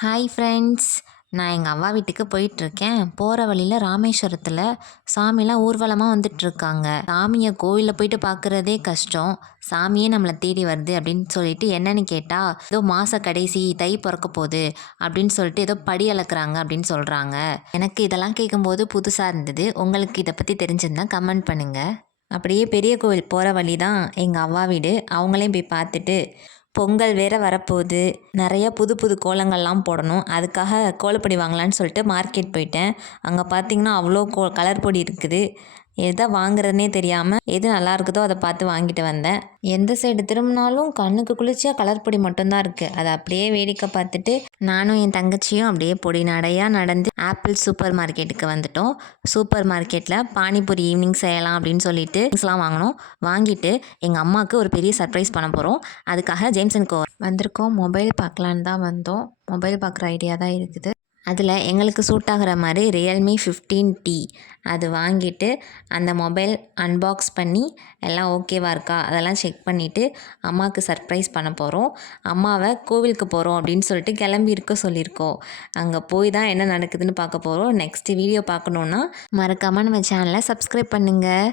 Hi friends. நான் எங்கள் அம்மா வீட்டுக்கு போயிட்டுருக்கேன். போகிற வழியில் ராமேஸ்வரத்தில் சாமிலாம் ஊர்வலமாக வந்துட்டுருக்காங்க. சாமியை கோவிலில் போயிட்டு பார்க்குறதே கஷ்டம், சாமியே நம்மளை தேடி வருது அப்படின்னு சொல்லிட்டு என்னன்னு கேட்டால், ஏதோ மாத கடைசி தை பிறக்க போகுது அப்படின்னு சொல்லிட்டு ஏதோ படி அளக்குறாங்க அப்படின்னு சொல்கிறாங்க. எனக்கு இதெல்லாம் கேட்கும்போது புதுசாக இருந்தது. உங்களுக்கு இதை பற்றி தெரிஞ்சிருந்தா கமெண்ட் பண்ணுங்கள். அப்படியே பெரிய கோவில் போகிற வழி தான் எங்கள் அவ்வா வீடு. அவங்களையும் போய் பார்த்துட்டு, பொங்கல் வேறு வரப்போகுது, நிறைய புது புது கோலங்கள்லாம் போடணும், அதுக்காக கோலப்பொடி வாங்கலான்னு சொல்லிட்டு மார்க்கெட் போயிட்டேன். அங்கே பார்த்திங்கன்னா அவ்வளோ கலர் பொடி இருக்குது. எதை வாங்குறதுனே தெரியாமல் எது நல்லா இருக்குதோ அதை பார்த்து வாங்கிட்டு வந்தேன். எந்த சைடு திரும்பினாலும் கண்ணுக்கு குளிர்ச்சியாக கலர் பொடி மட்டும்தான் இருக்குது. அதை அப்படியே வேடிக்கை பார்த்துட்டு நானும் என் தங்கச்சியும் அப்படியே பொடி நடையாக நடந்து ஆப்பிள் சூப்பர் மார்க்கெட்டுக்கு வந்துட்டோம். சூப்பர் மார்க்கெட்டில் பானிபூரி ஈவினிங் செய்யலாம் அப்படின்னு சொல்லிட்டு திங்ஸ்லாம் வாங்கினோம். வாங்கிட்டு எங்கள் அம்மாவுக்கு ஒரு பெரிய சர்ப்ரைஸ் பண்ண போகிறோம். அதுக்காக ஜேம்ஸ் அண்ட் கோ வந்திருக்கோம். மொபைல் பார்க்கலான்னு தான் வந்தோம். மொபைல் பார்க்குற ஐடியா தான் இருக்குது. அதில் எங்களுக்கு சூட் ஆகிற மாதிரி ரியல்மி 15T அது வாங்கிட்டு அந்த மொபைல் அன்பாக்ஸ் பண்ணி எல்லாம் ஓகேவா இருக்கா அதெல்லாம் செக் பண்ணிவிட்டு அம்மாவுக்கு சர்ப்ரைஸ் பண்ண போகிறோம். அம்மாவை கோவிலுக்கு போகிறோம் அப்படின்னு சொல்லிட்டு கிளம்பி இருக்க சொல்லியிருக்கோம். அங்கே போய் தான் என்ன நடக்குதுன்னு பார்க்க போகிறோம். நெக்ஸ்ட் வீடியோ பார்க்கணுன்னா மறக்காமல் நம்ம சேனலை சப்ஸ்கிரைப் பண்ணுங்கள்.